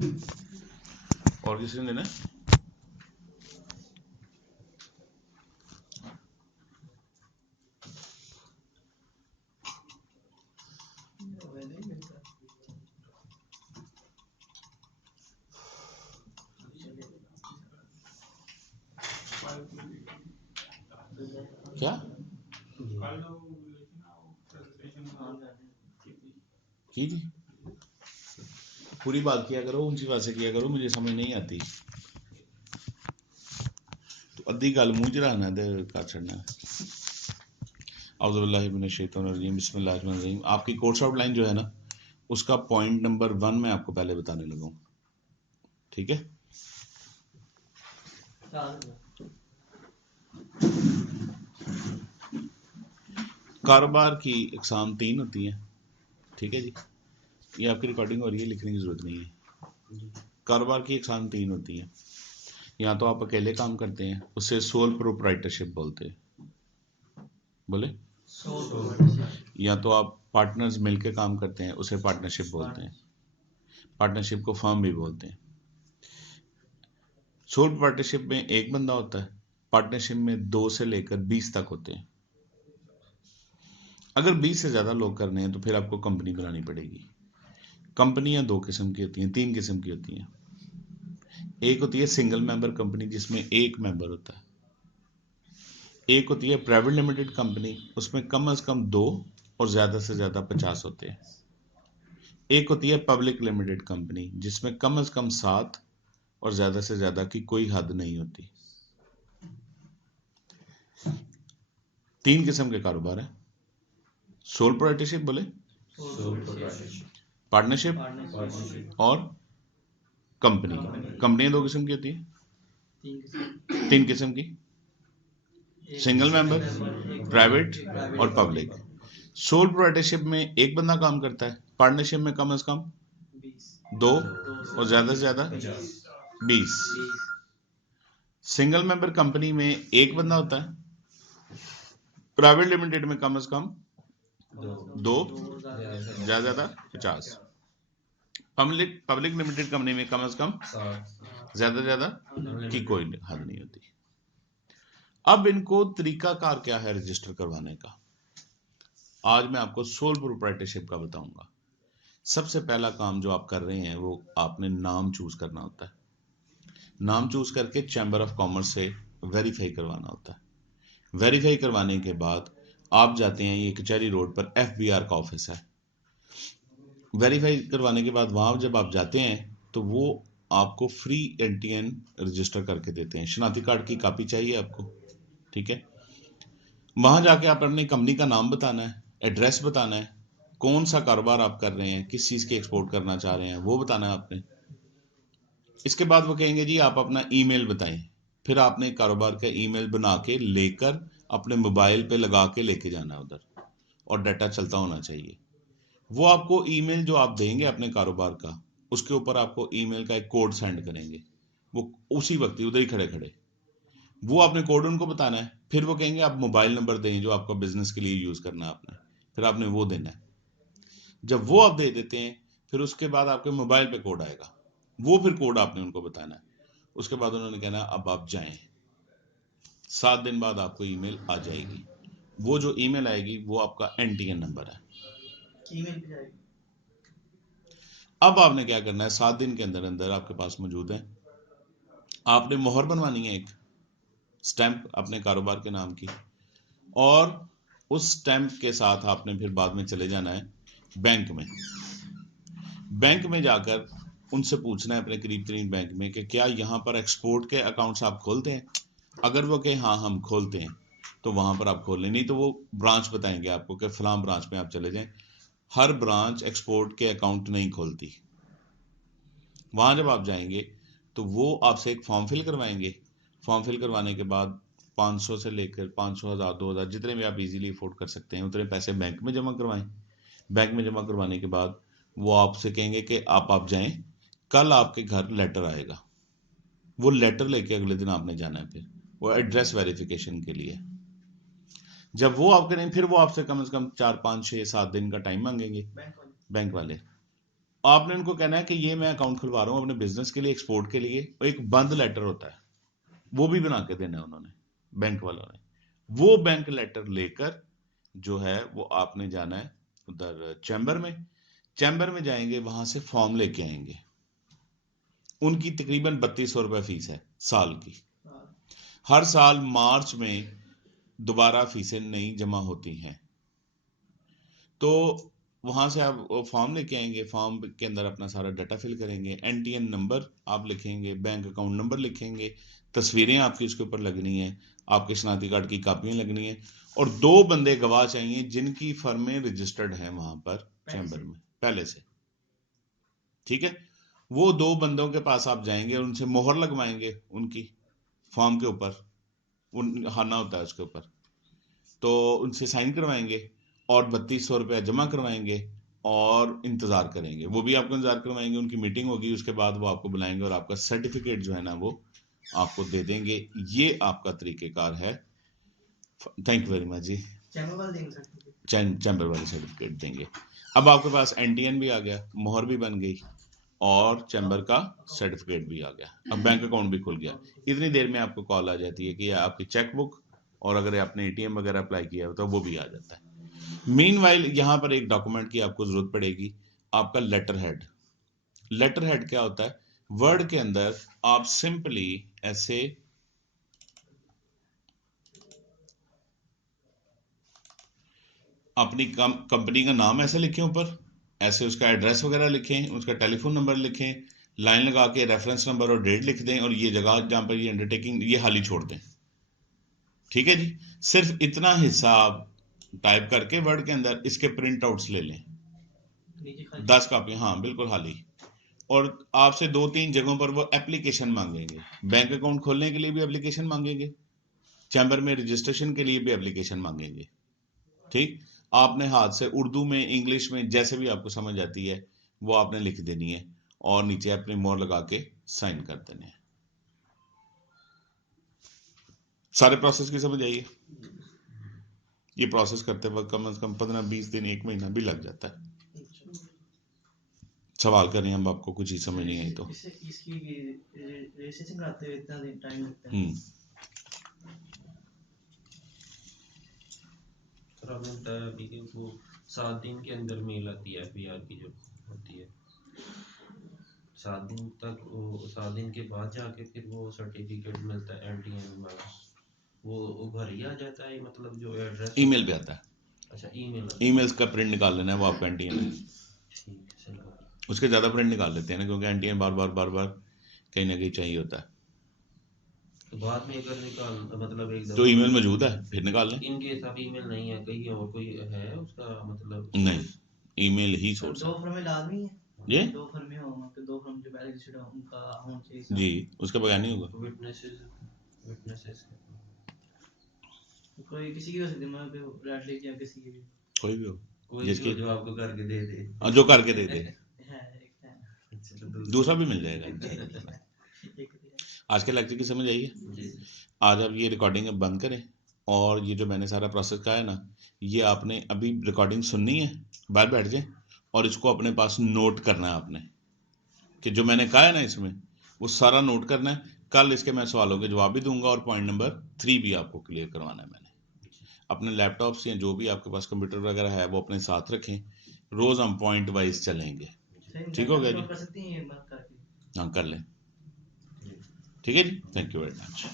और किसी ने देना है? क्या की थी? पूरी बात किया करो, ऊंची बात से किया करो, मुझे समझ नहीं आती। तो अद्धी गल मुंह च रहना ते कर छड़ना। औज़ुबिल्लाहि मिनश शैतानिर रजीम, बिस्मिल्लाहिर रहमानिर रहीम। आपकी कोर्स आउटलाइन जो है ना, उसका पॉइंट नंबर 1 मैं आपको पहले बताने लगा हूँ, ठीक है? कारोबार की इकसाम 3 होती हैं, ठीक है जी? ये आपकी रिकॉर्डिंग हो रही है, लिखने की जरूरत नहीं है। कारोबार की इकसाम 3 होती हैं। या तो आप अकेले काम करते हैं, उसे सोल प्रोप्राइटरशिप बोलते हैं, बोले? या तो आप पार्टनर्स मिलकर काम करते हैं, उसे पार्टनरशिप बोलते हैं। पार्टनरशिप को फर्म भी बोलते हैं। सोल पार्टनरशिप में एक बंदा होता है, पार्टनरशिप में 2 से लेकर 20 तक होते हैं। अगर 20 से ज्यादा लोग करने हैं तो फिर आपको कंपनी बनानी पड़ेगी। कंपनियां 2 किस्म की होती हैं, 3 किस्म की होती हैं। एक होती है सिंगल मेंबर कंपनी, जिसमें एक मेंबर होता है। एक होती है प्राइवेट लिमिटेड कंपनी, उसमें कम से कम 2 और ज्यादा से ज्यादा 50 होते हैं। एक होती है पब्लिक लिमिटेड कंपनी, जिसमें कम से कम 7 और ज्यादा से ज्यादा की कोई हद नहीं होती। 3 किस्म के कारोबार है। सोल प्रोप्राइटरशिप बोले, पार्टनरशिप और कंपनी। कंपनियां 2 किस्म की होती है, 3 किस्म की, सिंगल मेंबर, प्राइवेट और पब्लिक। सोल प्रोप्राइटरशिप में एक बंदा काम करता है, पार्टनरशिप में कम से कम 2 और ज्यादा से ज्यादा 20। सिंगल मेंबर कंपनी में एक बंदा होता है, प्राइवेट लिमिटेड में कम से कम 2, ज्यादा ज्यादा 50। पब्लिक लिमिटेड कंपनी में कम से कम ज्यादा ज्यादा की कोई हद नहीं होती। अब इनको तरीकाकार क्या है रजिस्टर करवाने का, आज मैं आपको सोल प्रोप्राइटरशिप का बताऊंगा। सबसे पहला काम जो आप कर रहे हैं, वो आपने नाम चूज करना होता है। नाम चूज करके चैम्बर ऑफ कॉमर्स से वेरीफाई करवाना होता है। वेरीफाई करवाने के बाद आप जाते हैं, ये कचहरी रोड पर FBR का ऑफिस है। वेरीफाई करवाने के बाद वहां जब आप जाते हैं तो वो आपको फ्री NTN रजिस्टर करके देते हैं। शनाख्ती कार्ड की कॉपी चाहिए आपको, ठीक है? वहां जाके आप अपनी कंपनी का नाम बताना है, एड्रेस बताना है, कौन सा कारोबार आप कर रहे हैं, किस चीज के एक्सपोर्ट करना चाह रहे हैं, वो बताना है आपने। इसके बाद वो कहेंगे जी आप अपना ईमेल बताएं। फिर आपने कारोबार का ईमेल बना के लेकर अपने मोबाइल पे लगा के लेके जाना है उधर, और डाटा चलता होना चाहिए। वो आपको ईमेल जो आप देंगे अपने कारोबार का, उसके ऊपर आपको ईमेल का एक कोड सेंड करेंगे, वो उसी वक्त ही उधर ही खड़े खड़े वो आपने कोड उनको बताना है। फिर वो कहेंगे आप मोबाइल नंबर दें जो आपका बिजनेस के लिए यूज करना है आपने, फिर आपने वो देना है। जब वो आप दे देते हैं, फिर उसके बाद आपके मोबाइल पे कोड आएगा, वो फिर कोड आपने उनको बताना है। उसके बाद उन्होंने कहना अब आप जाएं। 7 दिन बाद आपको ईमेल आ जाएगी। वो जो ईमेल आएगी वो आपका NTN नंबर है। अब आपने क्या करना है, 7 दिन के अंदर अंदर आपके पास मौजूद है, आपने मोहर बनवानी है, एक स्टैंप अपने कारोबार के नाम की, और उस स्टैंप के साथ आपने फिर बाद में चले जाना है बैंक में। बैंक में जाकर उनसे पूछना है, अपने करीब तरीन बैंक में, कि क्या यहाँ पर एक्सपोर्ट के अकाउंट्स आप खोलते हैं? अगर वो कहे हाँ हम खोलते हैं, तो वहां पर आप खोल लें, नहीं तो वो ब्रांच बताएंगे आपको कि फलां ब्रांच में आप चले जाएं। हर ब्रांच एक्सपोर्ट के अकाउंट नहीं खोलती। वहां जब आप जाएंगे तो वो आपसे एक फॉर्म फिल करवाएंगे। फॉर्म फिल करवाने के बाद 500 से लेकर 500, 1000, 2000, जितने भी आप इजीली अफोर्ड कर सकते हैं उतने पैसे बैंक में जमा करवाएं। बैंक में जमा करवाने के बाद वो आपसे कहेंगे कि आप जाएं, कल आपके घर लेटर आएगा। वो लेटर लेके अगले दिन आपने जाना है, फिर वो एड्रेस वेरिफिकेशन के लिए। जब वो आपके नहीं, फिर वो आपसे कम से कम 4, 5, 6, 7 दिन का टाइम मांगेंगे बैंक वाले। आपने उनको कहना है कि ये मैं अकाउंट खुलवा रहा हूँ अपने बिजनेस के लिए, एक्सपोर्ट के लिए, और एक बंद लेटर होता है वो भी बना के देना है उन्होंने, बैंक वालों ने। वो बैंक लेटर लेकर जो है वो आपने जाना है उधर चैम्बर में, चैम्बर में जाएंगे, वहां से फॉर्म लेके आएंगे। उनकी तकरीबन 3200 रुपये फीस है साल की। हर साल मार्च में दोबारा फीसें नई जमा होती हैं। तो वहां से आप फॉर्म लेके आएंगे, फॉर्म के अंदर अपना सारा डाटा फिल करेंगे, एनटीएन नंबर आप लिखेंगे, बैंक अकाउंट नंबर लिखेंगे, तस्वीरें आपकी उसके ऊपर लगनी है, आपके शनाख्ती कार्ड की कापियां लगनी है, और 2 बंदे गवाह चाहिए जिनकी फर्में रजिस्टर्ड हैं वहां पर चैम्बर में पहले से। ठीक है, वो 2 बंदों के पास आप जाएंगे और उनसे मोहर लगवाएंगे उनकी फॉर्म के ऊपर, उन हाना होता है उसके ऊपर, तो उनसे साइन करवाएंगे और 3200 रुपया जमा करवाएंगे और इंतजार करेंगे। वो भी आपको इंतजार करवाएंगे, उनकी मीटिंग होगी, उसके बाद वो आपको बुलाएंगे और आपका सर्टिफिकेट जो है ना वो आपको दे देंगे। ये आपका तरीकेकार है। थैंक यू वेरी मच जी। चैम्बर वाले सर्टिफिकेट देंगे। अब आपके पास एनटीएन भी आ गया, मोहर भी बन गई और चैम्बर का सर्टिफिकेट भी आ गया, अब बैंक अकाउंट भी खुल गया। इतनी देर में आपको कॉल आ जाती है कि आपकी चेकबुक, और अगर आपने एटीएम वगैरह अप्लाई किया हो तो वो भी आ जाता है। मीनवाइल यहाँ पर एक डॉक्यूमेंट की आपको जरूरत पड़ेगी, आपका लेटर हेड। लेटर हेड क्या होता है? वर्ड के अंदर आप सिंपली ऐसे अपनी कंपनी का नाम ऐसे लिखें ऊपर, ऐसे उसका एड्रेस वगैरह लिखें, उसका टेलीफोन नंबर लिखें, लाइन लगा के रेफरेंस नंबर और डेट लिख दें, और ये जगह जहां पर ये अंडरटेकिंग ये खाली छोड़ दें। ठीक है जी, सिर्फ इतना हिस्सा आप टाइप करके वर्ड के अंदर इसके प्रिंट आउट्स ले लें, 10 कापी, हाँ बिल्कुल खाली। और आपसे 2-3 जगहों पर वो एप्लीकेशन मांगेंगे, बैंक अकाउंट खोलने के लिए भी एप्लीकेशन मांगेंगे, चैम्बर में रजिस्ट्रेशन के लिए भी एप्लीकेशन मांगेंगे। ठीक, आपने हाथ से उर्दू में, इंग्लिश में, जैसे भी आपको समझ आती है वो आपने लिख देनी है और नीचे अपनी मोहर लगा के साइन कर देने हैं। सारे प्रोसेस की समझ आइए। ये प्रोसेस करते वक्त कम से कम 15-20 दिन, 1 महीना भी लग जाता है। सवाल करें हम आपको, कुछ ही समझ नहीं आई तो। इसकी रजिस्ट्रेशन कराते हुए इतना टाइम लगता है। सर आपने बताया अभी कि वो 7 दिन के अंदर मेल आती है एफआईआर की जो होती है, 7 दिन तक, वो 7 दिन के बाद जाके फिर वो सर्टिफिकेट मिलता है एनटीएन वाला, वो घर ही आ जाता है, मतलब जो एड्रेस ईमेल पे आता है। अच्छा ईमेल, ईमेल्स का प्रिंट निकाल लेना है, वो आपका एनटीएन है। ठीक है सही बात। उसके ज़्यादा प्रिंट निकाल लेते हैं ना, क्योंकि एनटीएन बार बार कहीं ना कहीं चाहिए होता है। तो बाद में अगर निकाल, मतलब एक तो दफा ईमेल मौजूद है, फिर निकाल लें। इनके साथ ईमेल नहीं है, कहीं और कोई है उसका मतलब नहीं, ईमेल ही सोर्स दो है। फर्में लाजमी है, ये 2 फर्में हो, तो 2 फर्म जो पहले रजिस्टर्ड हो उनका होना चाहिए जी, उसके बगैर नहीं होगा। विटनेसेस कोई किसी की हो सकती है, मैं रेड लिख या किसी की भी, कोई भी हो, कोई जिसकी जो आपको करके दे दे, जो करके दे दे। है एक है। अच्छा, तो दूसरा भी मिल जाएगा। आज के लेक्चर की समझ आई है? जी आज आप ये रिकॉर्डिंग बंद करें, और ये जो मैंने सारा प्रोसेस कहा है ना, ये आपने अभी रिकॉर्डिंग सुननी है, बाहर बैठ जाए और इसको अपने पास नोट करना है आपने, कि जो मैंने कहा है ना इसमें वो सारा नोट करना है। कल इसके मैं सवालों के जवाब भी दूंगा और पॉइंट नंबर 3 भी आपको क्लियर करवाना है मैंने। अपने लैपटॉप से जो भी आपके पास कंप्यूटर वगैरह है वो अपने साथ रखें, रोज हम पॉइंट वाइज चलेंगे। ठीक हो गया जी? हाँ कर लें। ठीक है जी, थैंक यू वेरी मच।